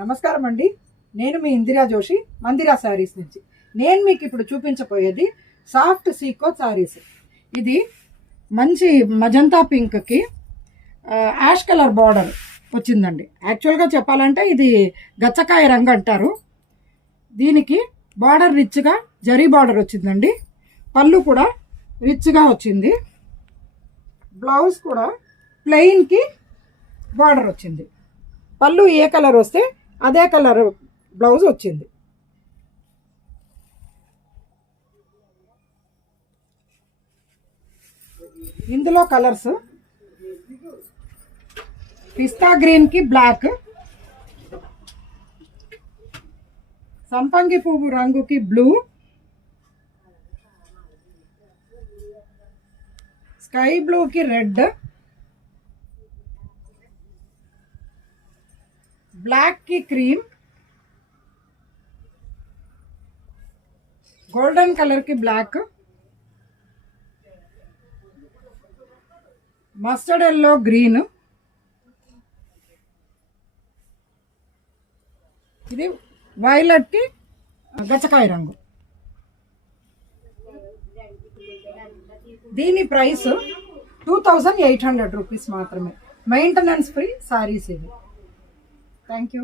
నమస్కారం అండి. నేను మీ ఇందిరా జోషి, మందిరా శారీస్ నుంచి. నేను మీకు ఇప్పుడు చూపించబోయేది సాఫ్ట్ సీకో శారీస్. ఇది మంచి మజంతా పింక్కి యాష్ కలర్ బార్డర్ వచ్చిందండి. యాక్చువల్గా చెప్పాలంటే ఇది గచ్చకాయ రంగు అంటారు. దీనికి బార్డర్ రిచ్గా జరీ బార్డర్ వచ్చిందండి. పళ్ళు కూడా రిచ్గా వచ్చింది. బ్లౌజ్ కూడా ప్లెయిన్కి బార్డర్ వచ్చింది. పళ్ళు ఏ కలర్ వస్తే అదే కలర్ బ్లౌజ్ వచ్చింది. ఇందులో కలర్స్ పిస్తా గ్రీన్కి బ్లాక్, సంపంగి పువ్వు రంగుకి బ్లూ, స్కై బ్లూకి రెడ్, బ్లాక్కి క్రీమ్, గోల్డెన్ కలర్కి బ్లాక్, మస్టర్డ్ ఎల్లో గ్రీన్, ఇది వైలెట్కి గచ్చకాయ రంగు. దీని ప్రైస్ 2800 రూపీస్ మాత్రమే. మెయింటెనెన్స్ ఫ్రీ సారీస్ ఇవి. Thank you.